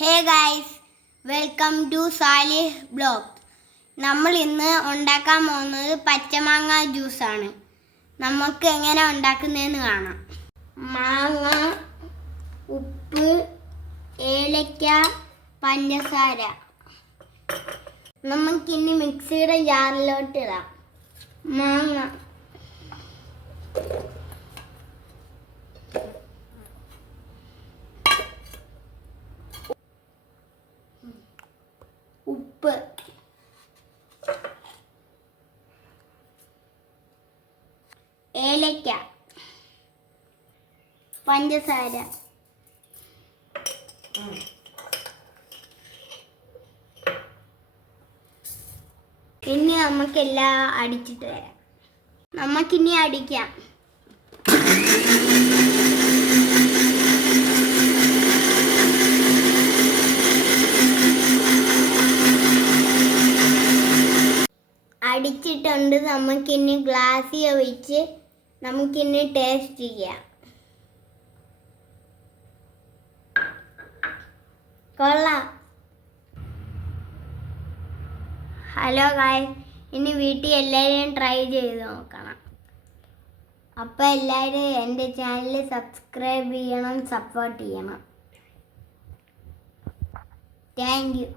Hey guys, welcome to Salih blog. നമ്മൾ ഇന്ന് ഉണ്ടാക്കാൻ പോകുന്നത് പച്ചമാങ്ങ ജ്യൂസാണ്. നമുക്ക് എങ്ങനെ ഉണ്ടാക്കുന്നതെന്ന് കാണാം. മാങ്ങ, ഉപ്പ്, ഏലക്ക, പഞ്ചസാര. നമുക്കിനി മിക്സിയുടെ ജാറിലോട്ട് ഇടാം. മാങ്ങ, ഉപ്പ്, ഏലക്ക, പഞ്ചസാര. ഇനി നമുക്കെല്ലാം അടിച്ചിട്ട് വരാം. നമുക്കിനി അടിക്കാം. അടിച്ചിട്ടുണ്ട്. നമുക്കിനി ഗ്ലാസ്സിൽ ഒഴിച്ച് നമുക്കിനി ടേസ്റ്റ് ചെയ്യാം. കൊള്ളാം. ഹലോ ഗായ്സ്, ഇനി വീട്ടിൽ എല്ലാവരും ട്രൈ ചെയ്ത് നോക്കണം. അപ്പോൾ എല്ലാവരും എൻ്റെ ചാനൽ സബ്സ്ക്രൈബ് ചെയ്യണം, സപ്പോർട്ട് ചെയ്യണം. Thank you.